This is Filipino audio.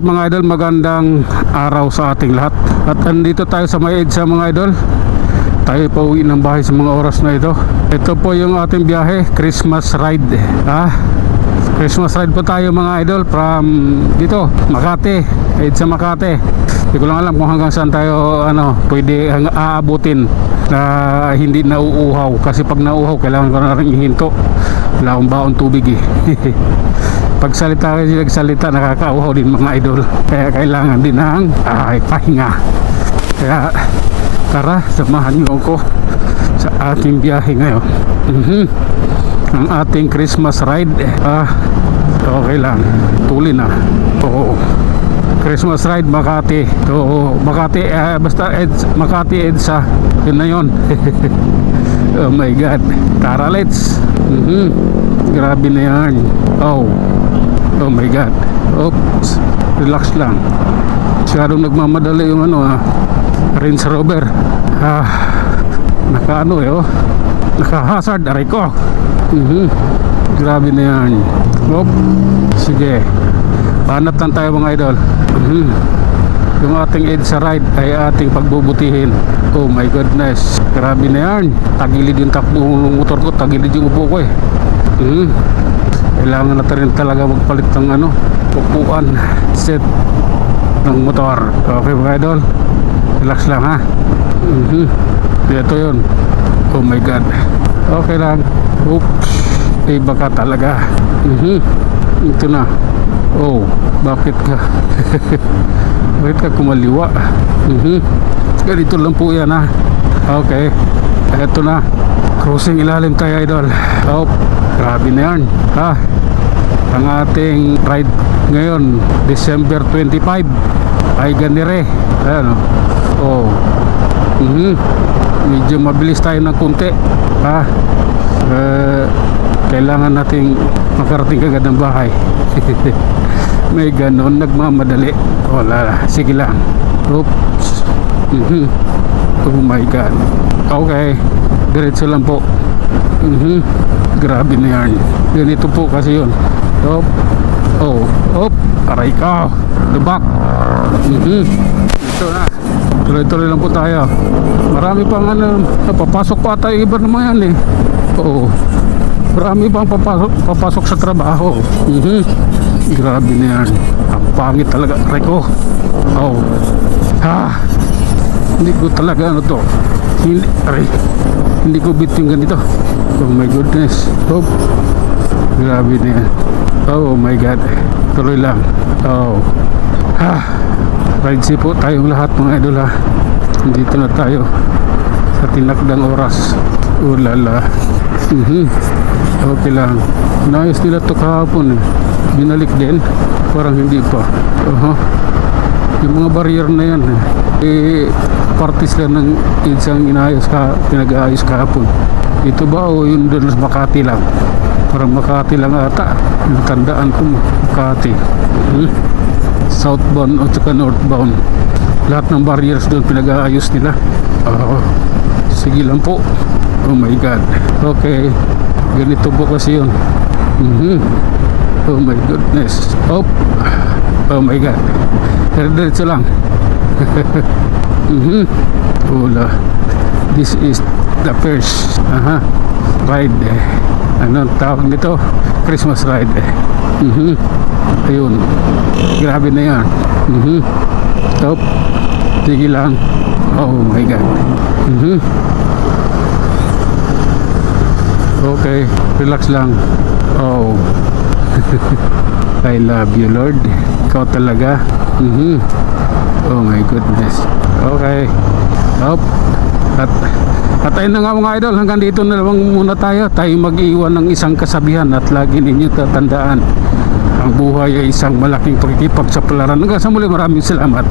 Alright mga idol, magandang araw sa ating lahat. At andito tayo sa may EDSA mga idol. Tayo pa uwi ng bahay sa mga oras na ito. Ito po yung ating biyahe, Christmas ride. Christmas ride po tayo mga idol from dito, Makati, EDSA Makati. Hindi ko lang alam kung hanggang saan tayo pwede aabutin na hindi nauuhaw. Kasi pag nauuhaw, kailangan ko na rin ihinto. Wala akong baon tubig eh. Pag salita kayo nagsalita, nakakauhaw din mga idol. Kaya kailangan din ng pahinga. Kaya tara, samahan niyo ako sa ating biyahe ngayon. Ang ating Christmas ride. Okay lang, tuloy na. Oo, Christmas ride Makati. So Makati, basta Makati EDSA, yun na yun. Oh my god, tara let's. Grabe na yan. Oh my god. Oops, relax lang. Masyadong nagmamadali yung Range Rover. Naka-hazard, aray ko. Grabe na yan. Sige, panat lang tayo mga idol. Yung ating EDSA ride ay ating pagbubutihin. Oh my goodness, grabe na yan. Tagilid yung takbo ng motor ko, tagilid yung upo ko eh. Kailangan natin rin talaga magpalit ng upuan set ng motor. Okay mga idol, relax lang ha. Ito yun. Oh my god, okay lang. Oops, iba ka talaga. Ito na. Oh, bakit ka bakit ka kumaliwa? Ganito lang po yan ha. Okay, eto na, crossing ilalim tayo idol. Oh, grabe na yan ha. Ang ating ride ngayon, December 25 ay ganire. Ayan o. Medyo mabilis tayo ng kunti ha. Kailangan nating makarating agad ng bahay. May ganon, nagmamadali. Wala, sige lang. Oops. Oh my god. Okay, diretso lang po. Grabe na yan. Ganito po kasi yun. Aray ka, lubak. Ito na, tuloy-tuloy lang po tayo. Marami pang papasok pa tayo, iba naman yan eh. Oo, marami pang papasok sa trabaho. Grabe na yan. Ang pangit talaga, aray ko. Hindi ko talaga hindi ko bit yung ganito. Oh my goodness. Grabe na yan. Oh my god, tuloy lang. Ride safe po tayong lahat mga idol ha. Dito na tayo sa tinakdang oras. Ulala. Okay lang. Naayos nila to kahapon eh. Binalik din, parang hindi pa. Yung mga barrier na yan parties lang ng EDSA ang pinag-aayos kahapon. Ito ba o yun doon sa Makati lang? Parang Makati lang ata. Tandaan ko Makati. Southbound o saka northbound, lahat ng barriers doon pinag-aayos nila. Sige lang po. Oh my god. Okay, ganito po kasi yun. Oh my goodness. Oh my god, diretso lang. This is the first ride anong tawag nito? Christmas ride ayun, grabe na yan. Sige lang. Oh my god. Okay, relax lang. I love you Lord. Ikaw talaga. Oh my goodness. Okay. At ayun na nga mga idol, hanggang dito na lang muna tayo. Tayo mag-iwan ng isang kasabihan at lagi ninyo tatandaan, ang buhay ay isang malaking pakikipagsapalaran. Hanggang sa muli, maraming salamat.